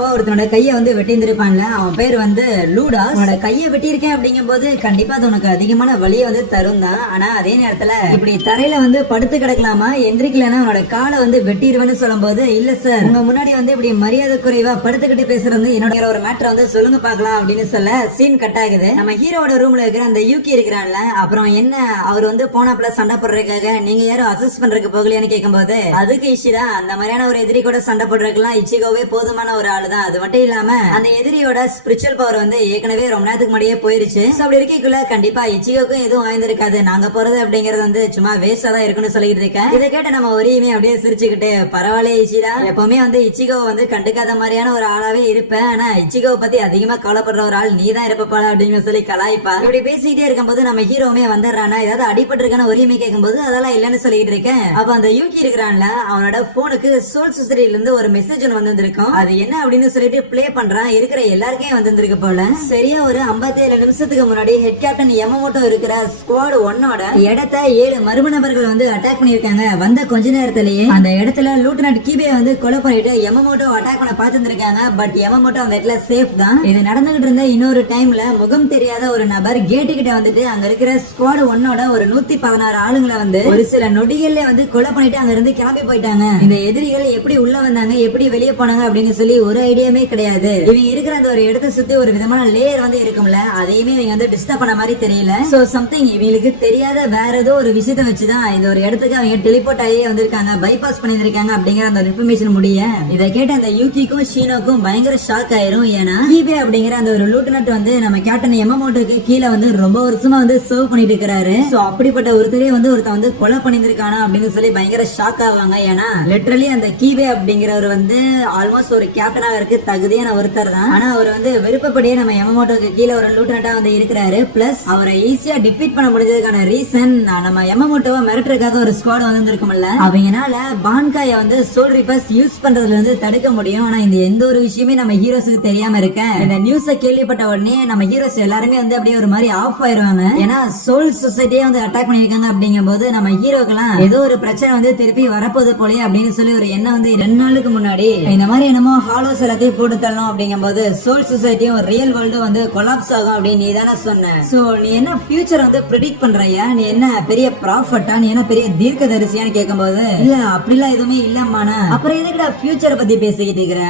யூஹாவா ஒருத்தனோட கையை வந்து வெட்டியிருந்திருப்பான்ல, அவன் பேர் வந்து லூடா. அவனோட கையை வெட்டியிருக்கேன் அப்படிங்கும் போது கண்டிப்பா அது உனக்கு அதிகமான வலியை வந்து தரும் தான். ஆனா அதே நேரத்துல இப்படி தரையில வந்து படுத்து கிடக்கலாமா, எந்திரிக்கலன்னா அவனோட காலை வந்து வெட்டிடுவேன்னு சொல்லும் போது, இல்ல சார் உங்க முன்னாடி வந்து இப்படி மரியாதை குறைவா படுத்துக்கிட்டு பேசுறது என்னோட ஒரு மேட்டர் வந்து சொல்லுங்க பாக்கலாம் அப்படின்னு சொல்ல சீன் கட் ஆகுது. நம்ம ஹீரோட ரூம்ல இருக்கிற அந்த யூகி இருக்கிறான்ல, அப்புறம் என்ன அவர் வந்து போனாப்ல சண்டை போடுறதுக்காக நீங்க யாரும் அசஸ் பண்றதுக்கு போகலையான்னு கேட்கும் போது, அதுக்கு இஷிரா அந்த மாதிரியான ஒரு எதிரி கூட சண்டை போடுறதுக்கெல்லாம் இச்சிகோவே போதுமான ஒரு ஆளு தான். அது மட்டும் இல்லாம அந்த எதிரியோட ஸ்பிரிச்சுவல் பவர் வந்து ஏற்கனவே ரொம்ப நேரத்துக்கு முன்னாடியே போயிருச்சு. அப்படி இருக்கக்குள்ள கண்டிப்பா இச்சிகோக்கும் எதுவும் வாய்ந்திருக்காது, நாங்க போறது அப்படிங்கறது வந்து சும்மா வேஸ்டா தான் இருக்குன்னு சொல்லிட்டு இருக்கேன். இதை கேட்ட நம்ம ஒரியுமே அப்படியே சிரிச்சுக்கிட்டு, பரவாயில்ல இச்சிரா, எப்பவுமே வந்து இச்சிகோ வந்து கண்டுக்காத மாதிரியான ஒரு ஆளாவே இருப்பேன், ஆனா இச்சிகோ பத்தி அதிகமா கவலைப்படுற ஒரு ஆள் நீ தான் இருப்பாளா அப்படின்னு சொல்லி கலாய்ப்பா. இப்படி பேசிக்கிட்டே இருக்கும்போது நம்ம ஹீரோமே வந்துடுறானா, ஏதாவது அடிபட்டு இருக்கான ஒரியுமே கேட்கும் போது அதெல்லாம் இல்லன்னு சொல்லிட்டு இருக்கேன். அப்ப அந்த யூகி இருக்கிறான்ல, அவனோட போனுக்கு சோல் சொசைட்டில இருந்து ஒரு மெசேஜ் ஒன்று வந்திருக்கும். அது என்ன அப்படின்னு சொல்லிட்டு பிளே பண்றான். இருக்கிற எல்லாருக்கும் வந்திருக்கு போல. சரியா ஒரு 57 நிமிஷத்துக்கு முன்னாடி ஹெட் கேப்டன் யமமோட்டோ இருக்கிற ஸ்குவாட் 1ஓட இடத்தை 7 மர்ம நபர்கள் வந்து அட்டாக் பண்ணிருக்காங்க. வந்த கொஞ்ச நேரத்திலேயே அந்த இடத்துல லூட்டனட் கீபே வந்து கொலை பண்ணிட்டு யமமோட்டோ அட்டாக் பண்ண பார்த்துருக்காங்க. பட் யமமோட்டோ அந்த இடத்துல சேஃப் தான். இது நடந்துகிட்டு இருந்த இன்னொரு டைம்ல முகம் தெரியாத ஒரு நபர் கேட்டு கிட்ட வந்துட்டு அங்க இருக்கிற ஸ்குவாட் 1ஓட ஒரு 116 ஆளுங்களை வந்து ஒரு சில நொடிகள்ல வந்து கொலை பண்ணிட்டு அங்க இருந்து கிளம்பி போயிட்டாங்க. இந்த எதிரிகள் எப்படி உள்ள வந்தாங்க, எப்படி வெளியே போனாங்க அப்படின்னு சொல்லி ஒரு ஐடியாமே கிடையாது. இவங்க இருக்கிற அந்த ஒரு இடத்தை சுத்தி ஒரு விதமான லேயர் வந்து இருக்கும்ல, அதையுமே இவங்க வந்து டிஸ்டர்ப் பண்ண மாதிரி தெரியல. சோ சம்திங் இவங்களுக்கு தெரியாத வேற ஏதோ ஒரு விஷயத்தை வச்சுதான் இந்த ஒரு இடத்துக்கு அவங்க டெலிபோர்ட் ஆகி வந்திருக்காங்க, பைபாஸ் பண்ணிருக்காங்க அப்படிங்கிற அந்த இன்ஃபர்மேஷன் முடிய இதை கேட்ட அந்த யூகிக்கும் ஷீனோக்கும் பயங்கர ஷாக் ஆயிரும். ஏன்னா கீபே அப்படிங்கிற அந்த ஒரு லூட்டனட் வந்து நம்ம கேப்டன் யமமோட்டோக்கு கீழே வந்து ரொம்ப வருஷமா வந்து சர்வ் பண்ணிட்டு இருக்கிறாரு. சோ அப்படிப்பட்ட ஒருத்தரே வந்து ஒருத்தன் வந்து கொலை பண்ணிருக்கானா அப்படின்னு சொல்லி பயங்கர ஷாக் ஆவாங்க. ஏன்னா லிட்டரலி அந்த கீபே அப்படிங்கிறவர் வந்து ஆல்மோஸ்ட் ஒரு கேப்டனாக இருக்கு தகுதியான ஒருத்தர் தான். ஆனா அவர் வந்து விருப்பப்படியே நம்ம யமமோட்டோக்கு கீழே ஒரு லூட்டனட்டா வந்து இருக்கிறாரு. பிளஸ் அவரை ஈஸியா டிஃபீட் பண்ண முடிஞ்சதுக்கான ரீசன் நம்ம யமமோட்டோவை மிரட்டுறதுக்காக ஒரு ஸ்குவாட் வந்திருக்கும்ல, அவங்கனால பான்காயை வந்து சோல் ரிப்பர்ஸ் யூஸ் பண்றதுல இருந்து தடுக்க முடியும். ஆனா இந்த எந்த ஒரு விஷயமே நம்ம ஹீரோஸுக்கு தெரியாம இருக்க இந்த நியூஸை கேள்விப்பட்ட உடனே நம்ம ஹீரோஸ் எல்லாருமே வந்து அப்படியே ஒரு மாதிரி ஆஃப் ஆயிருவாங்க. ஏன்னா சோல் சொசைட்டியே வந்து அட்டாக் பண்ணிருக்காங்க அப்படிங்கும் போது நம்ம ஹீரோக்கெல்லாம் ஏதோ ஒரு பிரச்சனை வந்து திருப்பி வரப்போது போலயே அப்படின்னு சொல்லி ஒரு எண்ணம் வந்து 2 நாளுக்கு முன்னாடி இந்த மாதிரி என்னமோ ஹாலோஸ் எல்லாத்தையும் போட்டு தரணும் அப்படிங்கும் போது சோல் சொசைட்டியும் ரியல் வேர்ல்டும் வந்து கொலாப்ஸ் ஆகும் அப்படின்னு நீ தானே சொன்ன. சோ நீ என்ன ஃபியூச்சர் வந்து ப்ரெடிக்ட் பண்றியா, நீ என்ன பெரிய ப்ராஃபட்டா, நீ என்ன பெரிய தீர்க்கதரிசியான்னு கேட்கும் போது, இல்ல அப்படிலாம் எதுவுமே இல்லம்மானா, அப்புறம் எதுக்குடா ஃபியூச்சரை பத்தி பேசிக்கிட்டு இருக்கிற,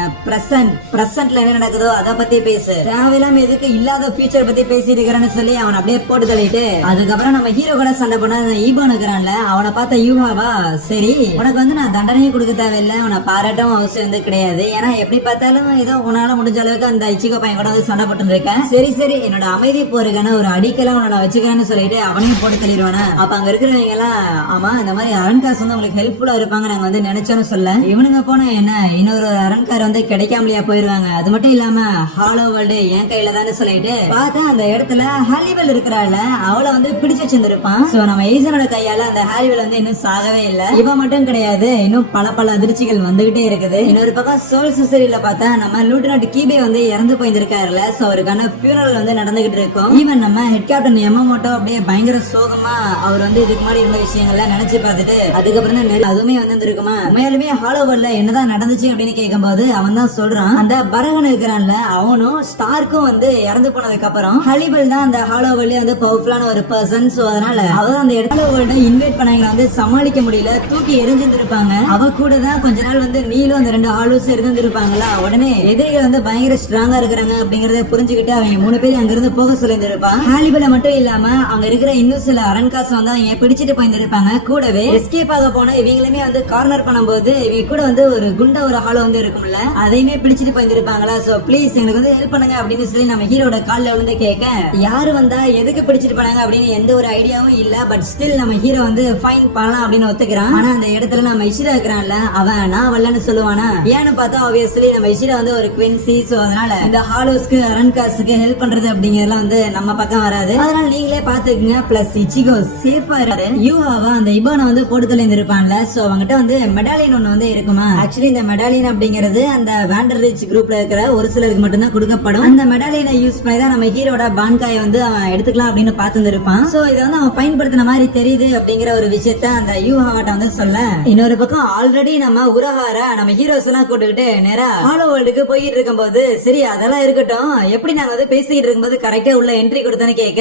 பிரசன்ட்ல என்ன நடக்குதோ அதை பத்தி பேசு, தேவையில்லாம எதுக்கு இல்லாத ஃபியூச்சர் பத்தி பேசிட்டு இருக்கிறேன்னு சொல்லி அவன் அப்படியே போட்டு தள்ளிட்டு அதுக்கப்புறம் நம்ம ஹீரோ கூட சண்டை பண்ண ஈபான் இருக்கிறான்ல, அவனை பார்த்த யூஹாவா, சரி உனக்கு வந்து நான் தண்டனையும் கொடுக்க தேவையில்லை, உன்னை பாராட்டும் அவசியம் வந்து கிடையாது, ஏன்னா எப்படி பார்த்தாலும் ஏதோ உன்னால முடிஞ்ச அளவுக்கு அந்த இச்சிகோ பையன் கூட வந்து சண்டை போட்டு இருக்கேன், சரி சரி என்னோட அமைதி போறதுக்கான ஒரு அடிக்கெல்லாம் உன்னை வச்சுக்கான்னு சொல்லிட்டு அவனையும் போட்டு தள்ளிடுவானா. அப்ப அங்க இருக்கிறவங்க எல்லாம், ஆமா இந்த மாதிரி அரண்காசு வந்து உங்களுக்கு ஹெல்ப்ஃபுல்லா இருப்பாங்க நாங்க வந்து நினைச்சோன்னு சொல்ல, இவனுங்க போனா என்ன இன்னொரு அரண்கார் வந்து கிடைக்காமலையா போயிருவாங்க. அது மட்டும் இல்லாம ஹாலோ வேர்ல்டு என் கையில தான் சொல்லிட்டு பார்த்தா அந்த இடத்துல ஹாலிவெல் இருக்கிறாள், அவளை வந்து பிடிச்சு வச்சிருந்திருப்பான். சோ நம்ம ஈசனோட கையால அந்த ஹாலிவெல் வந்து இன்னும் சாகவே இல்லை. இவன் மட்டும் கிடையாது, இன்னும் பல அதிர்ச்சிகள் வந்துகிட்டே இருக்குது. இன்னொரு பக்கம் சோல் சொசைட்டில பார்த்தா நம்ம லூட்டனட் கீபே வந்து இறந்து போயிருக்காருல, சோ அவருக்கான ஃபியூனரல் வந்து நடந்துகிட்டு இருக்கும். ஈவன் நம்ம ஹெட் கேப்டன் யமமோட்டோ அப்படியே பயங்கர சோகமா அவர் வந்து இதுக்கு முன்னாடி இருந்த விஷயங்கள்லாம் நினைச்சு பார்த்துட்டு அதுக்கப்புறம் தான் அதுவுமே வந்திருக்குமா, உண்மையாலுமே ஹாலோ வேர்ல்ட்ல என்னதான் நடந்துச்சு அப்படின்னு கேட்கும் போது அவன் தான் சொல்றான், அந்த பரகன் இருக்கிறான்ல அவனும் ஸ்டார்க்கும் வந்து இறந்து போனதுக்கு அப்புறம் ஹலிபல் தான் அந்த ஹாலோ வேர்ல்ட்ல வந்து பவர்ஃபுல்லான ஒரு பர்சன். சோ அதனால அவ அந்த இடத்துல வேர்ல்ட இன்வைட் பண்ணாங்க வந்து சமாளிக்க முடியல, தூக்கி எரிஞ்சிருப்பாங்க. அவ கூட தான் கொஞ்ச நாள் வந்து நீலும் அந்த 2 ஹாலோஸ் இருந்திருப்பாங்களா, உடனே எதிரிகள் வந்து பயங்கர ஸ்ட்ராங்கா இருக்கிறாங்க அப்படிங்கறத புரிஞ்சுக்கிட்டு அவங்க 3 பேரும் அங்க இருந்து போக சொல்லியிருந்திருப்பான். ஹாலிபல மட்டும் இல்லாம அங்க இருக்கிற இன்னும் சில அரண்காசு வந்து அவங்க பிடிச்சிட்டு போயிருந்திருப்பாங்க. கூடவே எஸ்கேப் ஆக போன இவங்களுமே வந்து கார்னர் பண்ணும்போது இவங்க கூட வந்து ஒரு குண்டா ஒரு ஹாலோ வந்து இருக்கும்ல, அதையுமே பிடிச்சிட்டு போயிருந்திருப்பாங்களா. சோ ப்ளீஸ் எனக்கு வந்து ஹெல்ப் பண்ணுங்க அப்படின்னு சொல்லி நம்ம ஹீரோட கால்ல விழுந்து கேட்க, யாரு வந்தா எதுக்கு பிடிச்சிட்டு போனாங்க அப்படின்னு எந்த ஒரு ஐடியாவும் இல்ல. பட் ஸ்டில் நம்ம ஹீரோ வந்து ஃபைன் பண்ணலாம் அப்படின்னு ஒத்துக்கிறான். ஆனா அந்த இடத்துல நம்ம இஷிரா இருக்கிறான்ல, அவன் நான் வரலன்னு சொல்லுவானா, ஏன்னு பார்த்தா ஆப்வியஸ்லி நம்ம இஷிரா வந்து ஒரு குவின்சி. சோ அதனால இந்த ஹாலோஸ்க்கு அரண்காசுக்கு ஹெல்ப் பண்றது அப்படிங்கறதுலாம் வந்து நம்ம பக்கம் வராது, அதனால நீங்களே பாத்துக்கங்க. பிளஸ் இச்சிகோ சேஃபா இருக்காரு. யூஹாவா அந்த இபானை வந்து போட்டு தள்ளியிருப்பான்ல, சோ அவங்ககிட்ட வந்து மெடாலியன் ஒண்ணு வந்து இருக்குமா. ஆக்சுவலி இந்த மெடாலியன் அப்படிங்கிறது அந்த வேண்டர் ரிச் குரூப்ல இருக்கிற ஒரு சிலருக்கு மட்டும் தான் கொடுக்கப்படும். அந்த மெடாலியனை யூஸ் பண்ணி தான் நம்ம ஹீரோட பான்காயை வந்து அவன் எடுத்துக்கலாம் அப்படின்னு பார்த்துருப்பான். சோ இதை வந்து அவன் பயன்படுத்தின மாதிரி தெரியுது அப்படிங்கிற ஒரு விஷயத்த அந்த யூஹாவாட்ட வந்து சொல்ல, இன்னொரு பக்கம் ஆல்ரெடி நம்ம உரஹார நம்ம ஹீரோஸ் எல்லாம் கூட்டுக்கிட்டு நேரா ஹாலோ வேர்ல்டுக்கு போயிட்டு இருக்கும்போது சரி அதெல்லாம் இருக்கட்டும், எப்படி நாங்க வந்து பேசிக்கிட்டு இருக்கும்போது கரெக்டா உள்ள என்ட்ரி கொடுத்தேன்னு கேட்க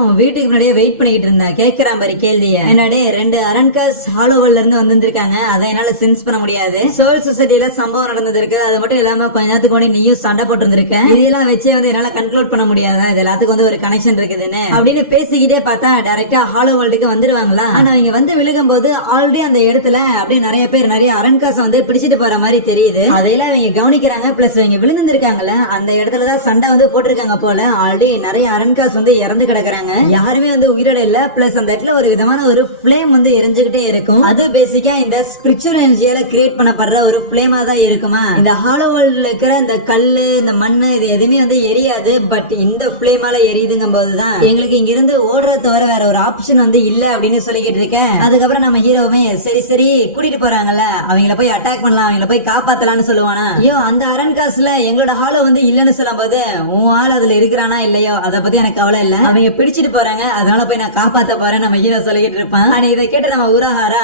உன் வீட்டுக்கு முன்னாடியே வெயிட் பண்ணிக்கிட்டு இருந்தா கேட்கிறான் பாரு கேள்விய. என்னடே 2 அரன்காஸ் ஹாலோ வேர்ல்ட்ல இருந்து வந்திருக்காங்க, அதை என்னால சென்ஸ் பண்ண முடியாது. சோல் சொசைட்டில சம்பவம் நடந்தது இருக்கு, அது மட்டும் இல்லாம கொஞ்ச நேரத்துக்கு முன்னாடி நீயும் சண்டை போட்டு இருந்திருக்க, இதெல்லாம் வச்சே வந்து என்னால கன்க்ளூட் பண்ண முடியாது இது எல்லாத்துக்கும் வந்து ஒரு கனெக்ஷன் இருக்குதுன்னு அப்படின்னு பேசிக்கிட்டே பார்த்தா டைரக்டா ஹாலோ வேர்ல்டுக்கு வந்துருவாங்களா. ஆனா இங்க வந்து விழுகும் போது ஆல்ரெடி அந்த இடத்துல அப்படியே நிறைய பேர் நிறைய அரன்காசை வந்து பிடிச்சிட்டு போற மாதிரி தெரியுது. அதையெல்லாம் இவங்க கவனிக்கிறாங்க. பிளஸ் இவங்க விழுந்திருக்காங்கல்ல அந்த இடத்துலதான் சண்டை வந்து போட்டிருக்காங்க போல. ஆல்ரெடி நிறைய அரன்காஸ் வந்து இறந்து கிடக்குறாங்க, யாருமே வந்து உயிரோட இல்ல. பிளஸ் அந்த இடத்துல ஒரு விதமான ஒரு ஃபிளேம் வந்து எரிஞ்சுக்கிட்டே இருக்கும். அது பேசிக்கா இந்த ஸ்பிரிச்சுவல் எனர்ஜியால கிரியேட் பண்ணப்படுற ஒரு ஃபிளேமா தான் இருக்குமா. இந்த ஹாலோ வேர்ல்ட்ல இருக்கிற இந்த கல்லு இந்த மண்ணு இது எதுவுமே வந்து எரியாது, பட் இந்த ஃபிளேமால எரியுதுங்கும் போதுதான் எங்களுக்கு இங்க இருந்து ஓடுறத தவிர வேற ஒரு ஆப்ஷன் வந்து இல்ல அப்படின்னு சொல்லிக்கிட்டு இருக்கேன். அதுக்கப்புறம் நம்ம ஹீரோவுமே சரி சரி கூட்டிட்டு போறாங்கல்ல அவங்கள போய் அட்டாக் பண்ணலாம், அவங்கள போய் காப்பாத்தலாம்னு சொல்லுவானா. ஐயோ அந்த அரன்காஸ்ல எங்களோட ஹாலோ வந்து இல்லன்னு சொல்லும் போது உன் ஆள் அதுல இருக்கிறானா இல்லையோ அதை பத்தி எனக்கு கவலை இல்ல, அவங்க பிடிச்சிட்டு போறாங்க அதனால போய் நான் காப்பாத்த போறேன் நம்ம ஹீரோ சொல்லிக்கிட்டு இருப்பான். ஆனா இதை கேட்டு நம்ம உராஹாரா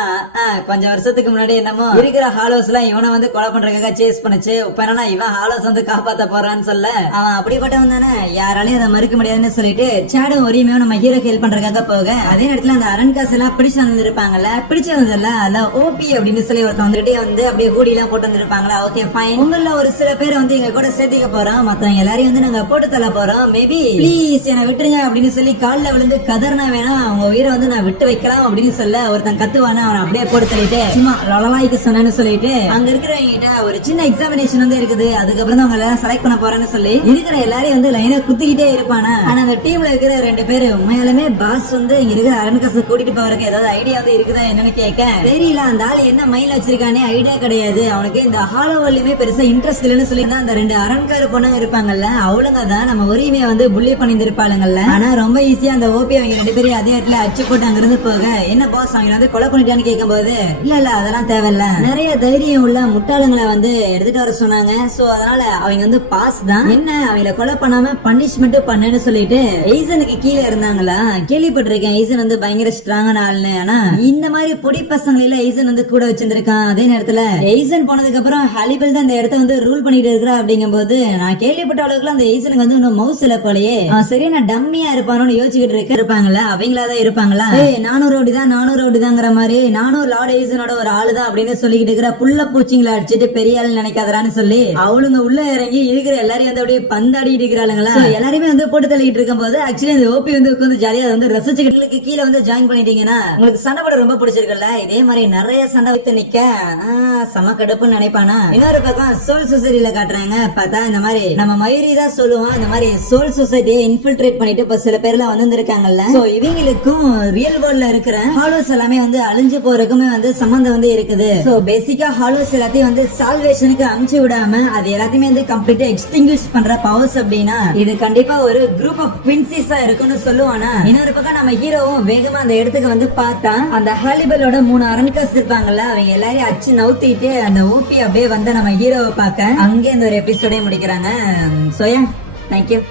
கொஞ்சம் வருஷத்துக்கு முன்னாடி என்னமோ இருக்கிற ஹாலோஸ் எல்லாம் இவனை வந்து கொலை பண்றதுக்காக சேஸ் பண்ணுச்சு, இப்ப என்னன்னா இவன் ஹாலோஸ் வந்து காப்பாத்த போறான்னு சொல்ல அவன் அப்படிப்பட்டவன் தானே யாராலையும் அதை மறுக்க முடியாதுன்னு சொல்லிட்டு சேடும் ஒரியுமே நம்ம ஹீரோ ஹெல்ப் பண்றதுக்காக போக அதே நேரத்துல அந்த அரன்காஸ் எல்லாம் பிடிச்சு வந்திருப்பாங்கல்ல, பிடிச்சு வந்ததுல அதான் ஓபி அப்படின்னு சொல்லி ஒருத்தன் வந்துட்டே வந்து அப்படியே கூடி எல்லாம் போட்டு வந்திருப்பாங்களா. ஓகே ஃபைன், உங்கள ஒரு சில பேர் வந்து எங்க கூட சேர்த்துக்க போறோம், மத்தவங்க எல்லாரையும் வந்து நாங்க போட்டு தள்ள போறோம், மேபி ப்ளீஸ் என்ன விட்டுருங்க அப்படின்னு சொல்லி காலில் விழுந்து கதர்னா வேணா அவங்க உயிரை வந்து நான் விட்டு வைக்கலாம் அப்படின்னு சொல்ல ஒருத்தன் கத்துவானா அவன் அப்படியே போட்டு தள்ளிட்டு சும்மா லொலலாய்க்கு சொன்னு சொல்லிட்டு அங்க இருக்கிறவங்க கிட்ட ஒரு சின்ன எக்ஸாமினேஷன் வந்து இருக்குது, அதுக்கப்புறம் தான் அவங்க எல்லாம் செலக்ட் பண்ண போறேன்னு சொல்லி இருக்கிற எல்லாரையும் வந்து லைனா குத்திக்கிட்டே இருப்பானா. ஆனா அந்த டீம்ல இருக்கிற 2 பேரு உண்மையாலுமே பாஸ் வந்து இங்க இருக்கிற அரண்காசு கூட்டிட்டு போறதுக்கு ஏதாவது ஐடியா வந்து இருக்குதா என்னன்னு கேட்க தெரியல, அந்த ஆள் என்ன மைண்ட்ல வச்சிருக்கானே ஐடியா கிடையாது அவனுக்கு. இந்த ஹாலோ வேர்ல்டுமே பெருசா இன்ட்ரெஸ்ட் இல்லன்னு சொல்லி அந்த 2 அரண்கார பொண்ணு இருப்பாங்கல்ல அவளுங்க தான் நம்ம உரிமையை வந்து புள்ளி பண்ணிருப்பாளுங்கல்ல. ஆனா ரொம்ப ஈஸியா அந்த ஓபி அவங்க 2 பேரும் அதே இடத்துல அச்சு போட்டு அங்க இருந்து போக என்ன பாஸ் அவங்க வந்து கொலை பண்ணிட்டான்னு கேட்கும் போது இல்ல அதெல்லாம் தேவையில்ல, நிறைய தைரியம் உள்ள முட்டாளுங்களை வந்து எடுத்துட்டு வர சொன்னாங்க, சோ அதனால அவங்க வந்து பாஸ் தான், என்ன அவங்கள கொலை பண்ணாம பனிஷ்மெண்ட் பண்ணுன்னு சொல்லிட்டு எய்சனுக்கு கீழே இருந்தாங்களா. கேள்விப்பட்டிருக்கேன் எய்சன் வந்து பயங்கர ஸ்ட்ராங்கான ஆளுன்னு, ஆனா இந்த மாதிரி பொடி பசங்கள எய்சன் வந்து கூட வச்சிருக்கான். அதே நேரத்துல எய்சன் போனதுக்கு அப்புறம் ஹாலிபல் தான் இந்த இடத்த வந்து ரூல் பண்ணிட்டு இருக்கிறா அப்படிங்கும் போது நான் கேள்விப்பட்ட அளவுக்கு அந்த எய்சனுக்கு வந்து இன்னும் மவுஸ் இல்ல போலயே, சரியா நான் டம்மியா இருப்பானு யோசிச்சுக்கிட்டு இருப்பாங்களா அவங்களாதான் இருப்பாங்களா. 400 ஓடிதாங்கிற மாதிரி நானும் லார்ட் எய்சனோட ஒரு ஆளுதான் அப்படின்னு சொல்லிக்கிட்டு இருக்கிற புள்ள பூச்சிங்களை அடிச்சுட்டு பெரிய ஆள் நினைக்காதரான்னு சொல்லி அவளுங்க உள்ள இறங்கி இருக்கிற எல்லாரையும் வந்து அப்படியே பந்தாடிட்டு இருக்கிறாளுங்களா. எல்லாருமே வந்து போட்டு தள்ளிட்டு இருக்கும் போது ஆக்சுவலி அந்த ஓபி வந்து உட்காந்து ஜாலியா வந்து ரசிச்சுக்கிட்டு கீழே வந்து ஜாயின் பண்ணிட்டீங்கன்னா உங்களுக்கு சண்டை போட ரொம்ப பிடிச்சிருக்குல்ல, இதே மாதிரி நிறைய சண்டை வைத்து நிக்க சம கடுப்புன்னு நினைப்பானா. இன்னொரு பக்கம் சோல் சொசைட்டில காட்டுறாங்க, பார்த்தா இந்த மாதிரி நம்ம மயூரி தான் சொல்லுவோம் இந்த மாதிரி சோல் சொசைட்டியை இன்ஃபில்ட்ரேட் பண்ணிட்டு இப்ப சில பேர்ல வந்திருக்காங்கல்ல, சோ இவங்களுக்கும் ரியல் வேர்ல்ட்ல இருக்கிற ஹாலோஸ் எல்லாமே வந்து அழிஞ்சு போறதுக்குமே வந்து சம்பந்தம் வந்து இருக்குது. சோ பேசிக்கா ஹாலோஸ் எல்லாத்தையும் வந்து சால்வேஷனுக்கு அமுச்சு விடாம அது எல்லாத்தையுமே வந்து கம்ப்ளீட்டா எக்ஸ்டிங்விஷ் பண்ற பவர்ஸ் அப்படின்னா இது கண்டிப்பா ஒரு குரூப் ஆஃப் பிரின்சஸா இருக்குன்னு சொல்லுவானா. இன்னொரு பக்கம் நம்ம ஹீரோவும் வேகமா அந்த இடத்துக்கு வந்து பார்த்தா அந்த ஹாலிபலோட 3 அரண்காஸ் இருப்பாங்கல்ல அவங்க எல்லாரையும் அச்சு நவுத்திட்டு அந்த ஓபி அப்படியே வந்து நம்ம ஹீரோவை பார்க்க அங்கே இந்த ஒரு எபிசோடே முடிக்கிறாங்க. Soya thank you.